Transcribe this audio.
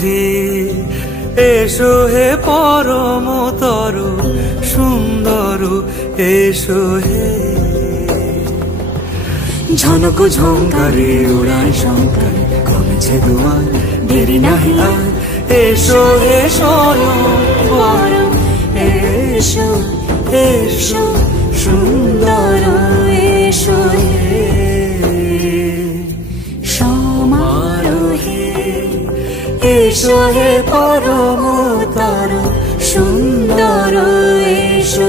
হে, এসো হে পরমতর সুন্দর, এসো হে। ঝনক ঝঙ্কারে উড়ায় শঙ্কর, কমেছে দুয়ার, দেরি নাহি আর, এসো হে স্বয়ং পরম, এসো এসো সুন্দর, এসো হে সমারোহে। এসো হে পরমতর সুন্দর, এসো